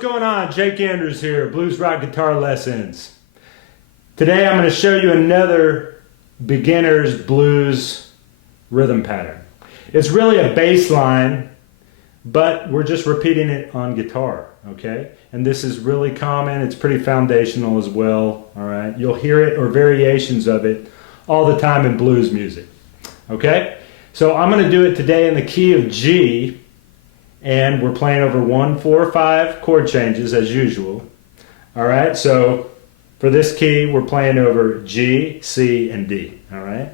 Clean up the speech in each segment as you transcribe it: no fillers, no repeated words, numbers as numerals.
going on? Jake Andrews here, Blues Rock Guitar Lessons. Today I'm going to show you another beginner's blues rhythm pattern. It's really a bass line, but we're just repeating it on guitar, okay? And this is really common, it's pretty foundational as well, all right? You'll hear it or variations of it all the time in blues music, okay? So I'm going to do it today in the key of G, and we're playing over 1, 4, 5 chord changes as usual. All right, so for this key, we're playing over G, C, and D. All right.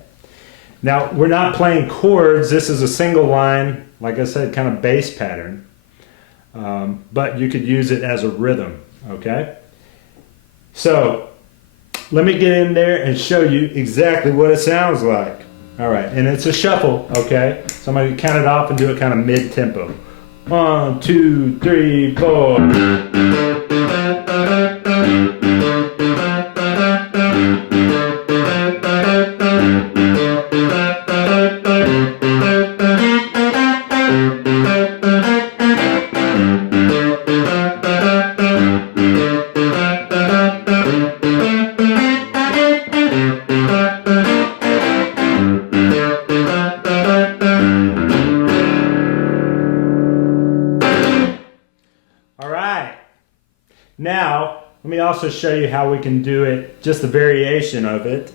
Now we're not playing chords. This is a single line, like I said, kind of bass pattern. But you could use it as a rhythm. Okay. So let me get in there and show you exactly what it sounds like. All right, and it's a shuffle. Okay. So I'm going to count it off and do it kind of mid-tempo. 1, 2, 3, 4. Now, let me also show you how we can do it, just a variation of it.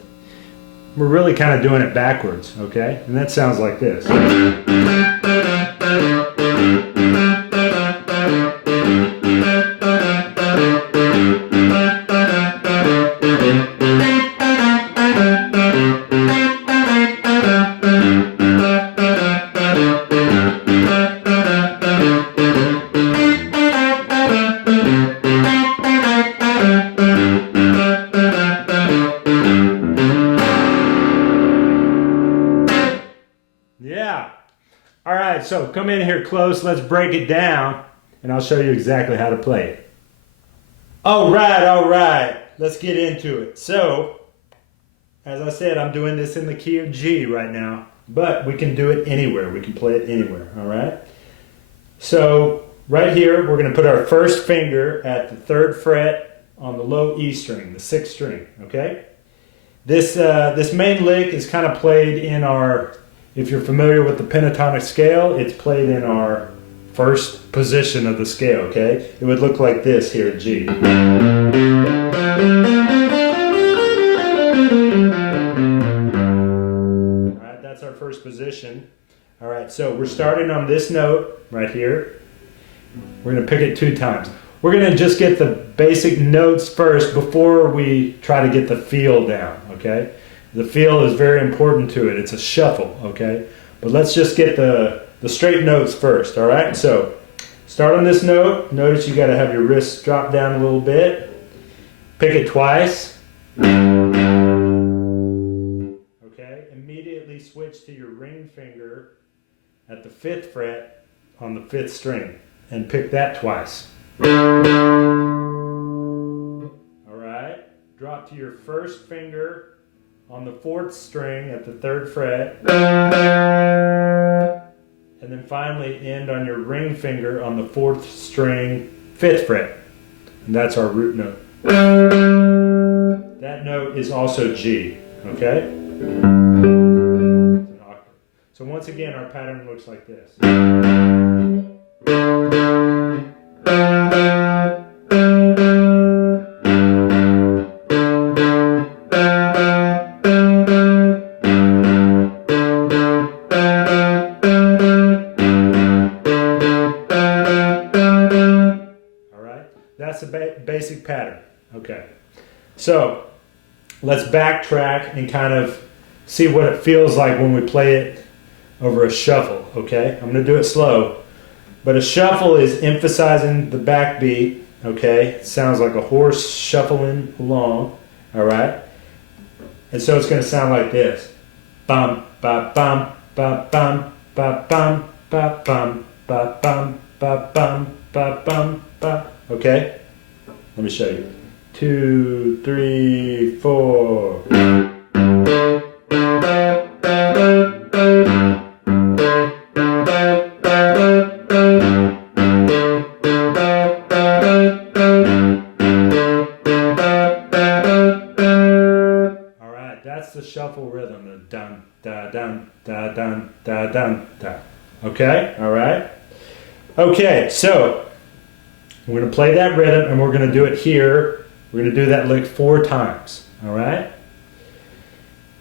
We're really kind of doing it backwards, okay? And that sounds like this. Yeah. All right, so come in here close. Let's break it down, and I'll show you exactly how to play it. All right. Let's get into it. So, as I said, I'm doing this in the key of G right now, but we can do it anywhere. We can play it anywhere, all right? So, right here, we're going to put our first finger at the 3rd fret on the low E string, the 6th string, okay? This main lick is kind of played in our, if you're familiar with the pentatonic scale, it's played in our first position of the scale, okay? It would look like this here at G. All right, that's our first position. All right, so we're starting on this note right here. We're gonna pick it 2 times. We're gonna just get the basic notes first before we try to get the feel down, okay? The feel is very important to it. It's a shuffle, okay? But let's just get the straight notes first, all right? So start on this note. Notice you got to have your wrist drop down a little bit. Pick it twice. Okay? Immediately switch to your ring finger at the 5th fret on the 5th string and pick that twice. All right? Drop to your first finger on the 4th string at the 3rd fret, and then finally end on your ring finger on the 4th string, 5th fret, and that's our root note. That note is also G, okay? It's an octave. So once again, our pattern looks like this. That's the basic pattern. Okay. So let's backtrack and kind of see what it feels like when we play it over a shuffle. Okay. I'm going to do it slow. But a shuffle is emphasizing the backbeat. Okay. It sounds like a horse shuffling along. All right. And so it's going to sound like this. Bum, ba, bum, ba, bum, ba, bum, ba, bum, ba, bum, ba, bum, ba, bum, ba. Okay. Let me show you. 2, 3, 4. dun, da, dun, da. Okay, all right? Okay, so we're going to play that rhythm and we're going to do it here. We're going to do that lick 4 times, all right?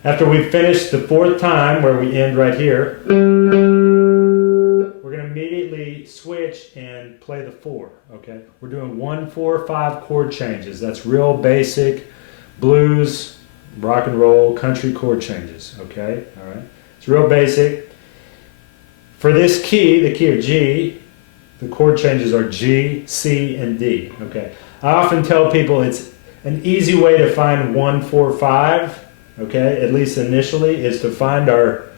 After we've finished the 4th time, where we end right here, we're going to immediately switch and play the 4, okay? We're doing 1, 4, 5 chord changes. That's real basic blues, rock and roll, country chord changes, okay? All right? It's real basic. For this key, the key of G, the chord changes are G, C, and D, okay? I often tell people it's an easy way to find 1, 4, 5, okay, at least initially, is to find our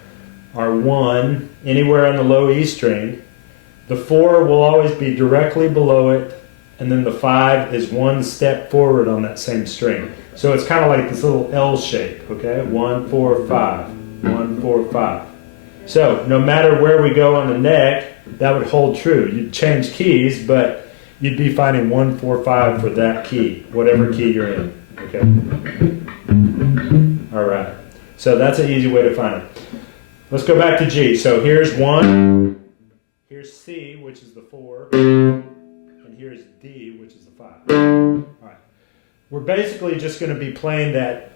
1 anywhere on the low E string. The 4 will always be directly below it, and then the 5 is 1 step forward on that same string. So it's kind of like this little L shape, okay? 1, 4, 5, 1, 4, 5. So no matter where we go on the neck, that would hold true. You'd change keys, but you'd be finding 1, 4, 5 for that key, whatever key you're in, okay? All right, so that's an easy way to find it. Let's go back to G. So here's 1, here's C, which is the 4, and here's D, which is the 5. All right, we're basically just going to be playing that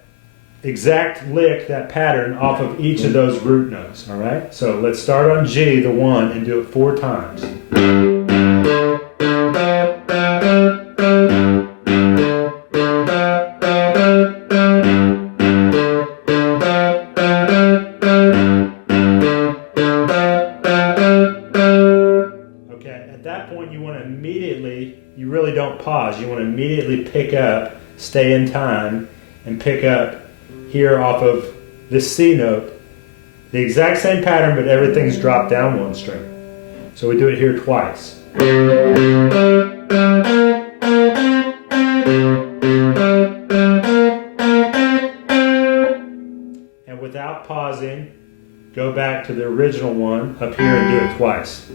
exact lick, that pattern, off of each of those root notes, all right? So let's start on G, the 1, and do it 4 times. You really don't pause. You want to immediately pick up, stay in time, and pick up here off of this C note. The exact same pattern, but everything's dropped down 1 string. So we do it here twice. And without pausing, go back to the original one up here and do it twice.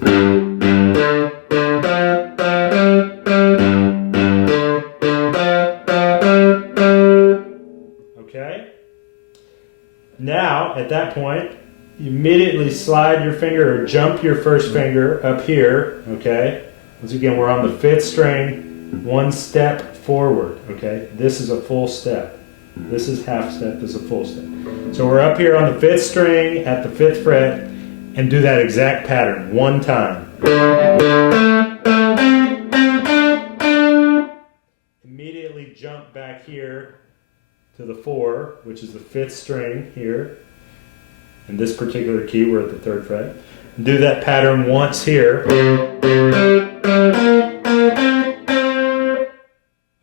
Now, at that point, you immediately slide your finger or jump your first finger up here, okay? Once again, we're on the 5th string, 1 step forward, okay? This is a full step. This is half step, this is a full step. So we're up here on the 5th string at the 5th fret and do that exact pattern 1 time. Immediately jump back here to the 4, which is the 5th string here. In this particular key, we're at the 3rd fret. Do that pattern once here.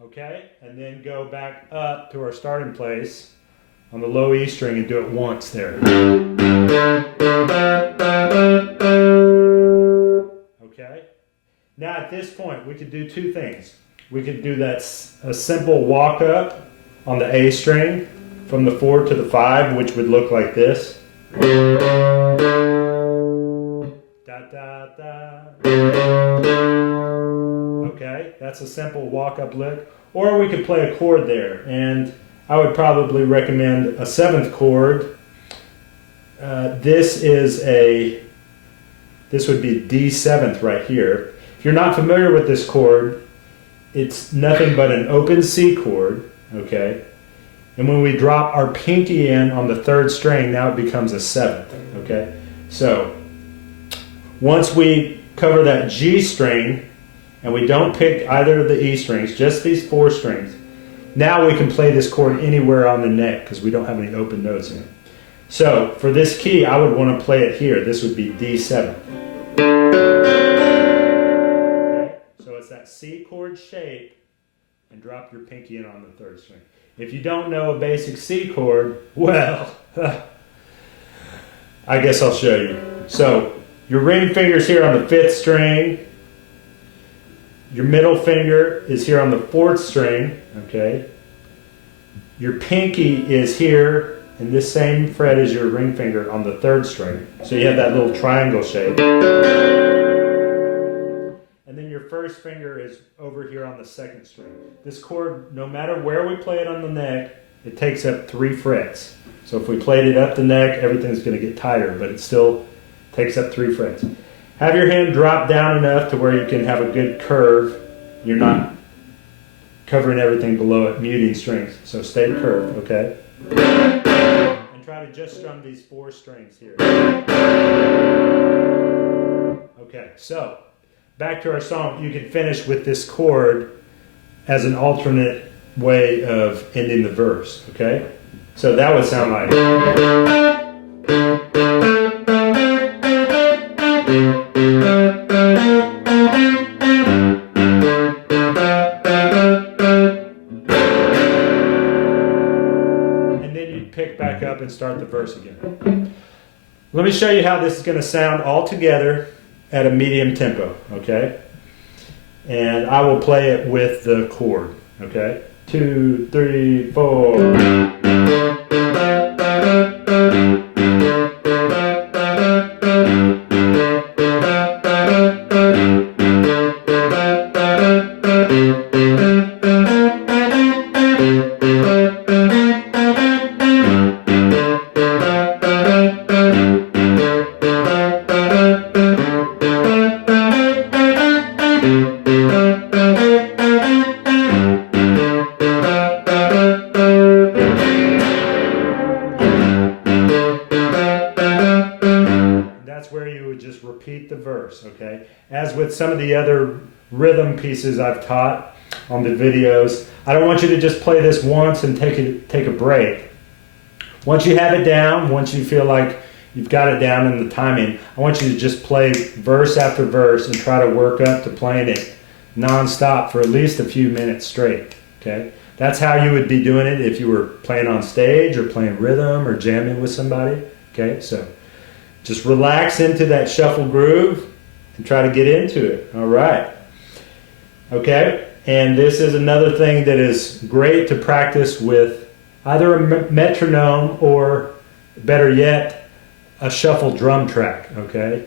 Okay, and then go back up to our starting place on the low E string and do it once there. Okay, now at this point, we could do 2 things. We could do a simple walk up on the A string from the 4 to the 5, which would look like this. Da, da, da. Okay, that's a simple walk-up lick. Or we could play a chord there, and I would probably recommend a 7th chord. This would be D7th right here. If you're not familiar with this chord, it's nothing but an open C chord, okay? And when we drop our pinky in on the 3rd string, now it becomes a 7th, okay? So once we cover that G string, and we don't pick either of the E strings, just these 4 strings, now we can play this chord anywhere on the neck because we don't have any open notes in it. So for this key, I would want to play it here. This would be D7. Okay? So it's that C chord shape, and drop your pinky in on the 3rd string. If you don't know a basic C chord, well, I guess I'll show you. So your ring finger's here on the 5th string. Your middle finger is here on the 4th string, okay? Your pinky is here in this same fret as your ring finger on the 3rd string. So you have that little triangle shape. And then your first finger is over here on the 2nd string. This chord, no matter where we play it on the neck, it takes up 3 frets. So if we played it up the neck, everything's going to get tighter, but it still takes up 3 frets. Have your hand drop down enough to where you can have a good curve. You're not covering everything below it, muting strings. So stay curved, okay? And try to just strum these 4 strings here. Okay, so back to our song. You can finish with this chord as an alternate way of ending the verse, okay? So that would sound like... And then you pick back up and start the verse again. Let me show you how this is going to sound all together at a medium tempo, okay? And I will play it with the chord, okay? 2, 3, 4. Repeat the verse, okay? As with some of the other rhythm pieces I've taught on the videos, I don't want you to just play this once and take a break. Once you have it down, once you feel like you've got it down in the timing, I want you to just play verse after verse and try to work up to playing it non-stop for at least a few minutes straight, okay? That's how you would be doing it if you were playing on stage or playing rhythm or jamming with somebody, okay? So just relax into that shuffle groove and try to get into it. All right. Okay. And this is another thing that is great to practice with either a metronome or, better yet, a shuffle drum track. Okay.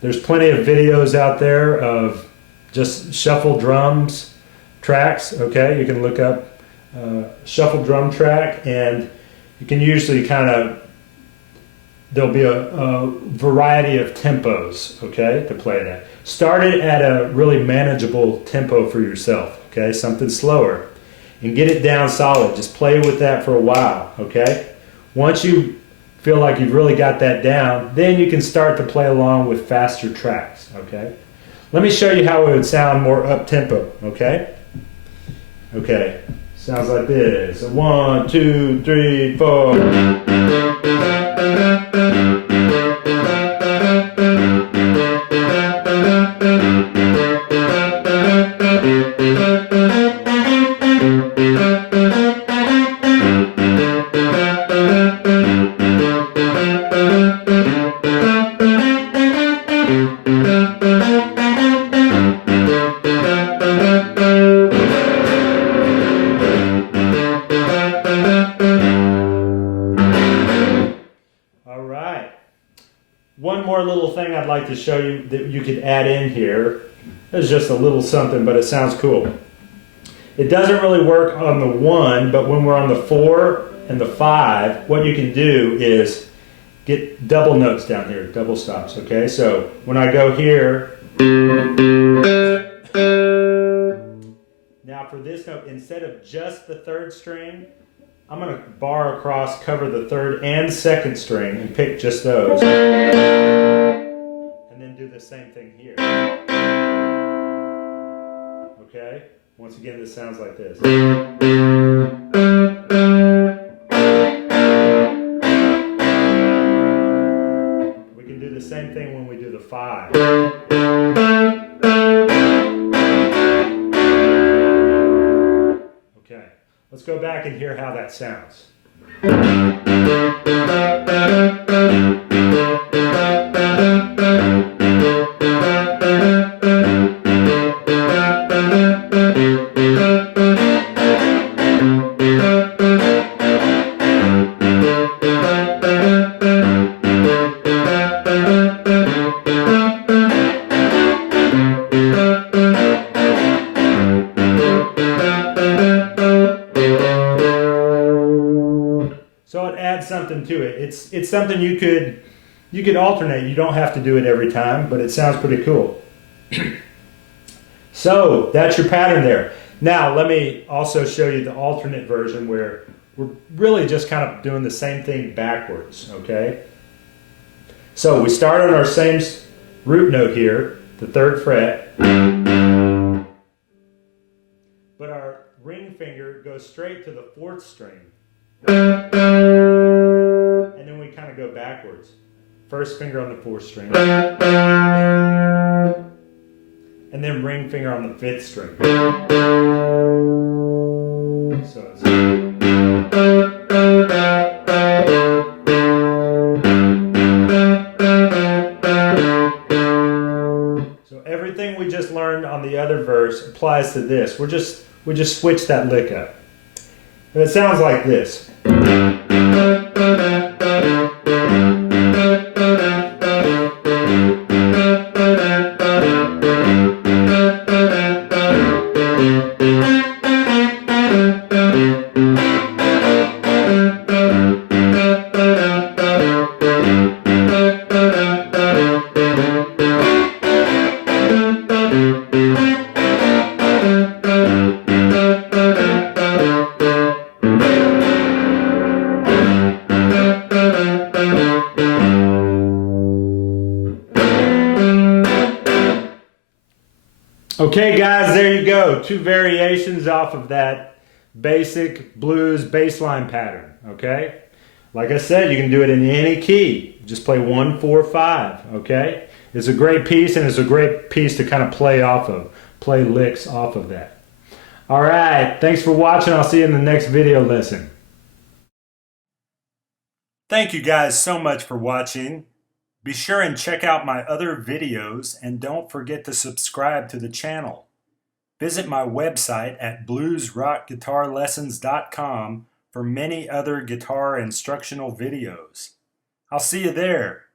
There's plenty of videos out there of just shuffle drums tracks. Okay. You can look up shuffle drum track, and you can usually kind of, there'll be a variety of tempos, okay, to play that. Start it at a really manageable tempo for yourself, okay, something slower, and get it down solid. Just play with that for a while, okay? Once you feel like you've really got that down, then you can start to play along with faster tracks, okay? Let me show you how it would sound more up-tempo, okay? Okay, sounds like this. 1, 2, 3, 4. One more little thing I'd like to show you that you could add in here. It's just a little something, but it sounds cool. It doesn't really work on the 1, but when we're on the 4 and the 5, what you can do is get double notes down here, double stops, okay? So when I go here, now for this note, instead of just the 3rd string, I'm going to bar across, cover the 3rd and 2nd string, and pick just those. And then do the same thing here. Okay? Once again, this sounds like this. We can do the same thing when we do the 5. Okay. Let's go back and hear how that sounds. something to it. It's something you could alternate. You don't have to do it every time, but it sounds pretty cool. So that's your pattern there. Now let me also show you the alternate version where we're really just kind of doing the same thing backwards, okay? So we start on our same root note here, the 3rd fret, but our ring finger goes straight to the 4th string. And then we kind of go backwards. 1st finger on the 4th string. And then ring finger on the 5th string. So everything we just learned on the other verse applies to this. We just switch that lick up. And it sounds like this. Okay guys, there you go. 2 variations off of that basic blues bass line pattern, okay? Like I said, you can do it in any key. Just play 1, 4, 5, okay? It's a great piece, and it's a great piece to kind of play off of, play licks off of that. All right, thanks for watching. I'll see you in the next video lesson. Thank you guys so much for watching. Be sure and check out my other videos, and don't forget to subscribe to the channel. Visit my website at bluesrockguitarlessons.com for many other guitar instructional videos. I'll see you there.